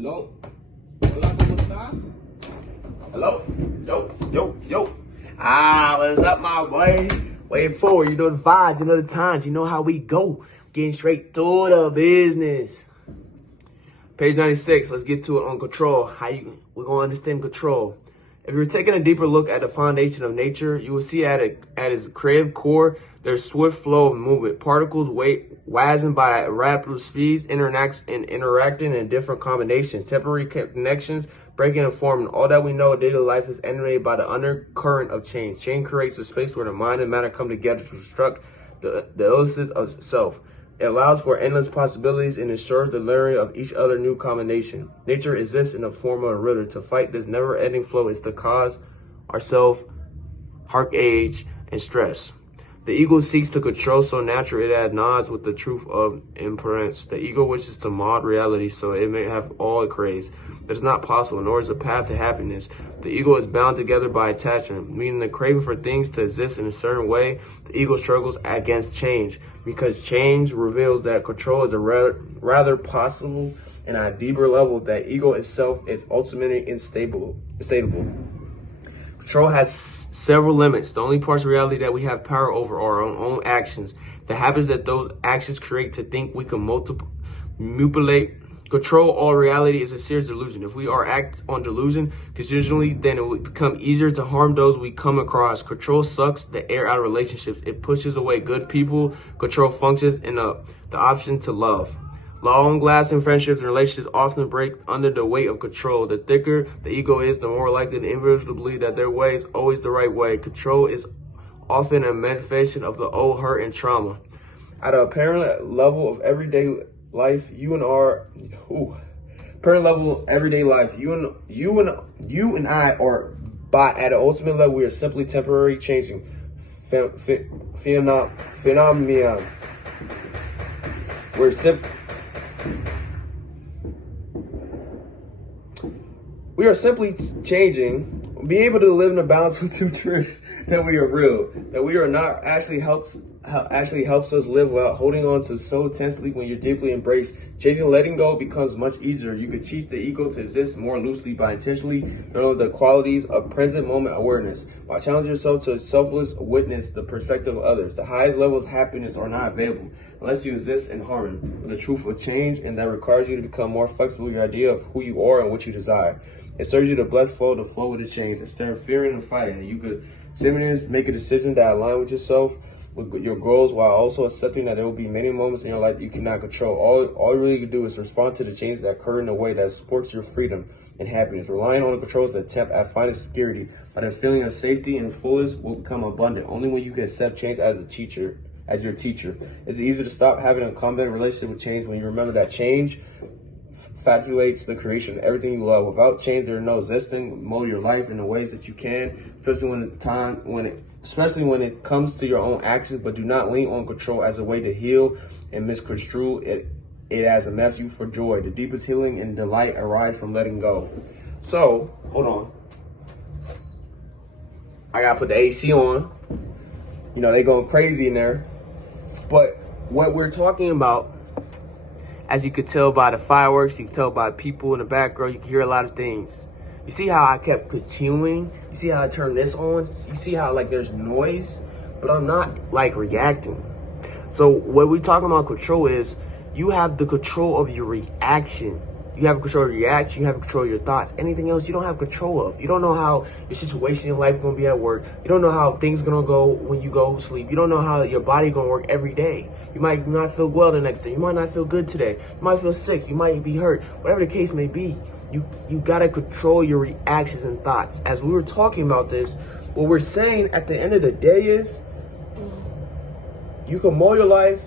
Hello. Hola, ¿cómo estás? Hello. Yo. What's up, my boy? Wait forward, you know the vibes, you know the times, you know how we go. Getting straight to the business. Page 96, let's get to it on control. We're going to understand control. If you're taking a deeper look at the foundation of nature, you will see at its creative core, there's swift flow of movement. Particles whizzing by at rapid speeds, interacting in different combinations, temporary connections, breaking and forming. All that we know of daily life is animated by the undercurrent of change. Change creates a space where the mind and matter come together to construct the illustration of self. It allows for endless possibilities and ensures the learning of each other new combination. Nature exists in the form of a rhythm. To fight this never-ending flow is to cause ourself, heart age, and stress. The ego seeks to control so natural it at odds with the truth of impermanence. The ego wishes to mod reality so it may have all it craves. But it's not possible, nor is the path to happiness. The ego is bound together by attachment, meaning the craving for things to exist in a certain way. The ego struggles against change, because change reveals that control is a rather possible, and on a deeper level, that ego itself is ultimately unstable. Control has several limits. The only parts of reality that we have power over are our own actions. The habits that those actions create to think we can manipulate. Control all reality is a serious delusion. If we are act on delusion consistently, then it will become easier to harm those we come across. Control sucks the air out of relationships. It pushes away good people. Control functions in the option to love. Long-lasting friendships and relationships often break under the weight of control. The thicker the ego is, the more likely the individual to believe that their way is always the right way. Control is often a manifestation of the old hurt and trauma. At a parent level of everyday life, you and I are, by at an ultimate level, we are simply temporary changing phenomenon. We are simply changing. Be able to live in a balance with two truths: that we are real, that we are not, actually helps us live without holding on to so intensely. When you're deeply embraced, changing and letting go becomes much easier. You can teach the ego to exist more loosely by intentionally knowing the qualities of present moment awareness, while challenging yourself to selfless witness the perspective of others. The highest levels of happiness are not available unless you exist in harmony with the truth of change, and that requires you to become more flexible with your idea of who you are and what you desire. It serves you to bless flow to flow with the change instead of fearing and fighting. And you could simply make a decision that align with yourself, with your goals, while also accepting that there will be many moments in your life you cannot control. All you really can do is respond to the changes that occur in a way that supports your freedom and happiness. Relying on the control is the attempt at finding security, but the feeling of safety and fullness will become abundant only when you can accept change as your teacher. It's easier to stop having a combative relationship with change when you remember that change facilitates the creation of everything you love. Without change, there is no existing. Mold your life in the ways that you can, especially when it comes to your own actions. But do not lean on control as a way to heal and misconstrue it as a message for joy. The deepest healing and delight arise from letting go. So, hold on. I gotta put the AC on. You know, they going crazy in there. But what we're talking about, as you could tell by the fireworks, you can tell by people in the background, you can hear a lot of things. You see how I kept continuing? You see how I turned this on? You see how like there's noise, but I'm not like reacting. So what we talking about control is you have the control of your reaction. You have control of your reaction, you have control of your thoughts. Anything else you don't have control of. You don't know how your situation in life is gonna be at work. You don't know how things are gonna go when you go sleep. You don't know how your body gonna work every day. You might not feel well the next day. You might not feel good today. You might feel sick. You might be hurt. Whatever the case may be, you gotta control your reactions and thoughts. As we were talking about this, what we're saying at the end of the day is you can mold your life.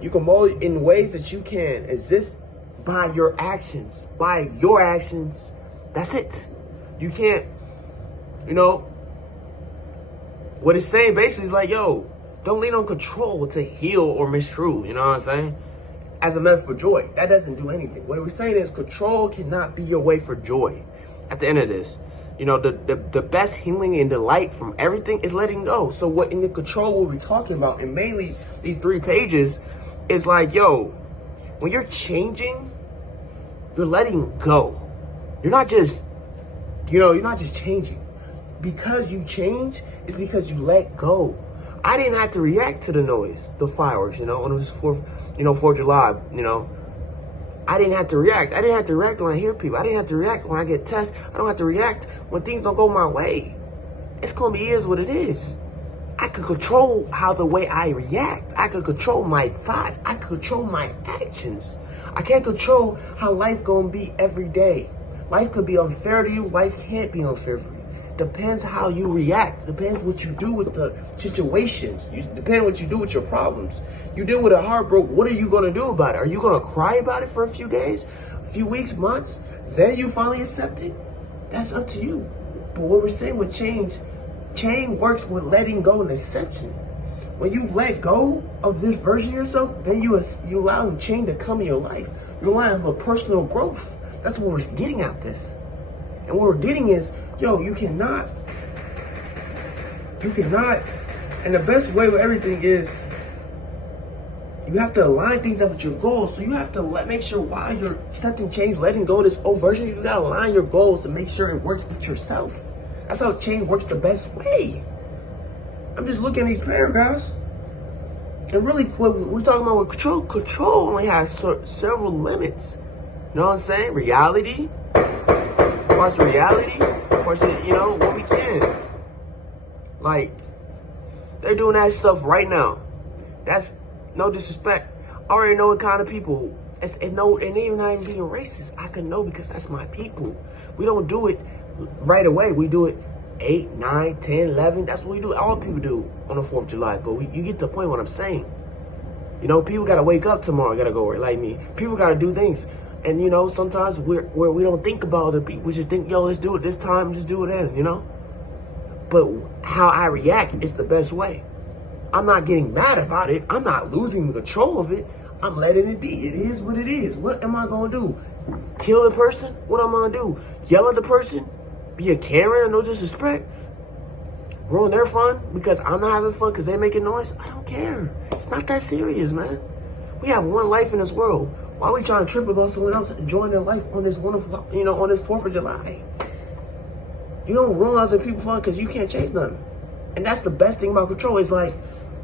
You can mold in ways that you can exist by your actions. That's it. You can't, what it's saying basically is like, yo, don't lean on control to heal or misconstrue, you know what I'm saying? As a method for joy, that doesn't do anything. What we're saying is control cannot be your way for joy. At the end of this, the best healing and delight from everything is letting go. So what in the control we'll be talking about, and mainly these 3 pages, is like, yo, when you're changing, You're letting go. You're not just, you're not just changing. Because you change, it's because you let go. I didn't have to react to the noise, the fireworks, when it was 4th of July, I didn't have to react. I didn't have to react when I hear people. I didn't have to react when I get tests. I don't have to react when things don't go my way. It's going to be is what it is. I could control how the way I react. I could control my thoughts. I could control my actions. I can't control how life going to be every day. Life could be unfair to you. Life can't be unfair for you. Depends how you react. Depends what you do with the situations. Depends what you do with your problems. You deal with a heartbreak. What are you going to do about it? Are you going to cry about it for a few days, a few weeks, months? Then you finally accept it? That's up to you. But what we're saying with change works with letting go and accepting. When you let go of this version of yourself, then you allow change to come in your life. You allow a personal growth. That's what we're getting at this. And what we're getting is, you cannot, and the best way with everything is, you have to align things up with your goals. So you have to make sure while you're accepting change, letting go of this old version, you gotta align your goals to make sure it works with yourself. That's how change works the best way. I'm just looking at these paragraphs, and really what we're talking about with control only has several limits. You know what I'm saying? Reality, what's reality? What we can. Like, they're doing that stuff right now. That's no disrespect. I already know what kind of people. And they're not even being racist. I can know because that's my people. We don't do it right away. We do it 8, 9, 10, 11. That's what we do. All people do on the 4th of July. But you get the point what I'm saying. People got to wake up tomorrow. Got to go work like me. People got to do things. And, sometimes we don't think about other people. We just think, let's do it this time, just do it then, But how I react is the best way. I'm not getting mad about it. I'm not losing control of it. I'm letting it be. It is what it is. What am I going to do? Kill the person? What am I going to do? Yell at the person? Be a Karen or no disrespect? Ruin their fun because I'm not having fun because they're making noise? I don't care. It's not that serious, man. We have one life in this world. Why are we trying to trip about someone else enjoying their life on this wonderful, on this 4th of July? You don't ruin other people's fun because you can't change nothing. And that's the best thing about control. It's like,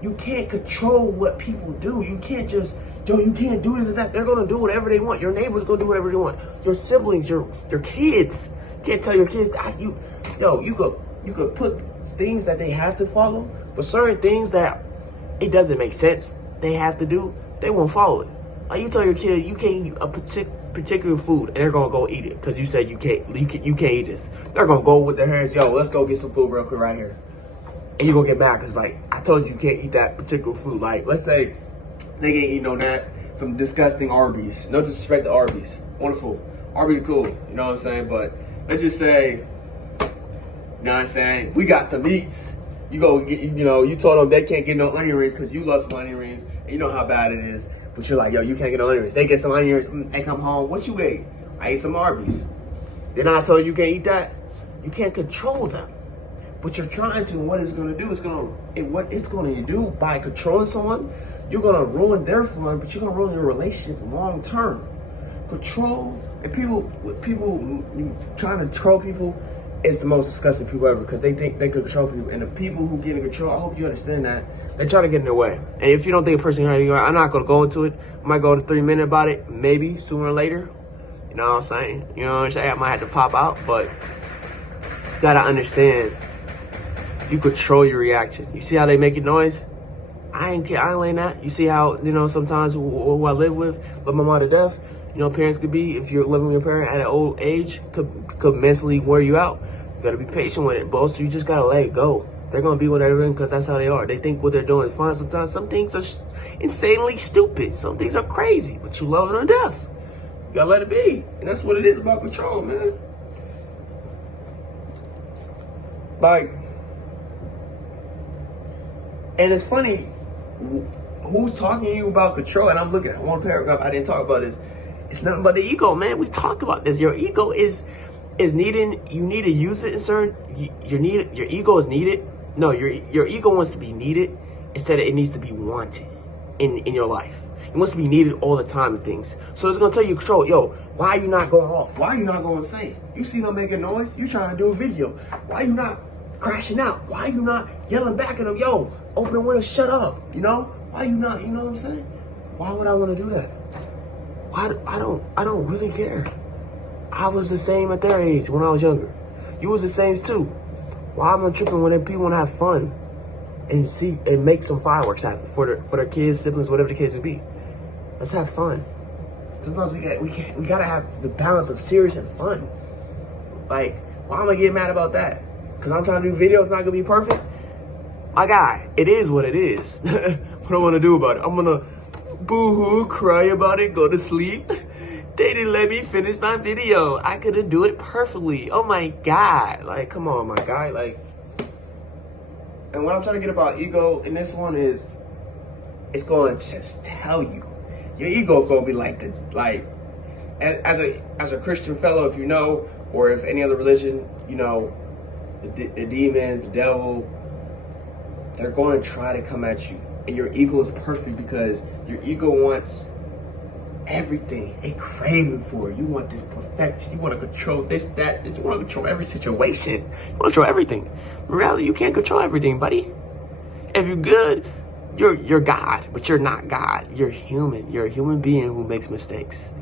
you can't control what people do. You can't just, you can't do this and that. They're going to do whatever they want. Your neighbor's going to do whatever they want. Your siblings, your kids. You can't tell your kids, you could put things that they have to follow, but certain things that it doesn't make sense they have to do, they won't follow it. Like you tell your kid you can't eat a particular food, and they're gonna go eat it because you said you can't eat this. They're gonna go with their hands, let's go get some food real quick right here, and you gonna get mad because I told you can't eat that particular food. Like let's say they can't eat some disgusting Arby's. No disrespect to Arby's, wonderful. Arby's cool, you know what I'm saying? But let's just say, we got the meats. You go get, you told them they can't get no onion rings because you love some onion rings, and you know how bad it is. But you're like, you can't get no onion rings. They get some onion rings, they come home. What you ate? I ate some Arby's. Then I told you can't eat that. You can't control them. But you're trying to, and what it's gonna do is what it's gonna do by controlling someone, you're gonna ruin their fun, but you're gonna ruin your relationship long term. Control, and people trying to control people is the most disgusting people ever because they think they can control people. And the people who get in control, I hope you understand that, they're trying to get in their way. And if you don't think a person can, I'm not going to go into it. I might go into 3 minutes about it, maybe sooner or later. You know what I'm saying? You know what I'm saying? I might have to pop out, but you got to understand, you control your reaction. You see how they make noise? I ain't like that. You see how, sometimes who I live with, love my mom to death. Parents could be, if you're living with your parent at an old age, could mentally wear you out. You gotta be patient with it, but also you just gotta let it go. They're gonna be whatever because that's how they are. They think what they're doing is fine. Sometimes some things are insanely stupid. Some things are crazy, but you love them to death. You gotta let it be. And that's what it is about control, man. And it's funny, who's talking to you about control? And I'm looking at one paragraph, I didn't talk about this. It's nothing but the ego, man. We talk about this. Your ego is needing. You need to use it in certain. Your ego is needed. No, your ego wants to be needed instead of it needs to be wanted in your life. It wants to be needed all the time in things. So it's gonna tell you control. Why are you not going off? Why are you not going insane? You see them making noise? You trying to do a video. Why are you not crashing out? Why are you not yelling back at them? Yo, open the window, shut up. You know? Why you not, you know what I'm saying? Why would I want to do that? Why, I don't really care. I was the same at their age when I was younger. You was the same too. Why am I tripping when people want to have fun and see and make some fireworks happen for their kids, siblings, whatever the case would be? Let's have fun. Sometimes we gotta have the balance of serious and fun. Like, why am I getting mad about that? Because I'm trying to do videos, not gonna be perfect. My guy, it is what it is. What I want to do about it? I'm gonna boo-hoo, cry about it, go to sleep. They didn't let me finish my video. I couldn't do it perfectly. Oh my God. Like, come on, my guy. Like, and what I'm trying to get about ego in this one is, it's going to just tell you. Your ego is going to be like, as a Christian fellow, if you know, or if any other religion, you know, the demons, the devil, they're going to try to come at you. And your ego is perfect because your ego wants everything, a craving for it. You want this perfection. You want to control this, that. You want to control every situation. You want to control everything. In reality, you can't control everything, buddy. If you're good, you're God, but you're not God. You're human. You're a human being who makes mistakes.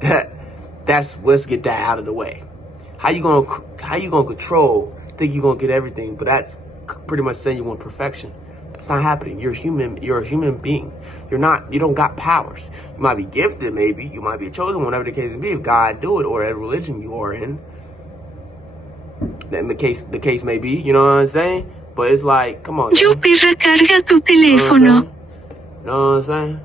Let's get that out of the way. How you gonna control? Think you're gonna get everything, but that's pretty much saying you want perfection. It's not happening. You're human. You're a human being. You don't got powers. You might be gifted, maybe. You might be chosen, whatever the case may be. If God do it, or a religion you are in, then the case may be. You know what I'm saying? But it's like, come on. Yo recarga tu teléfono. You know what I'm saying?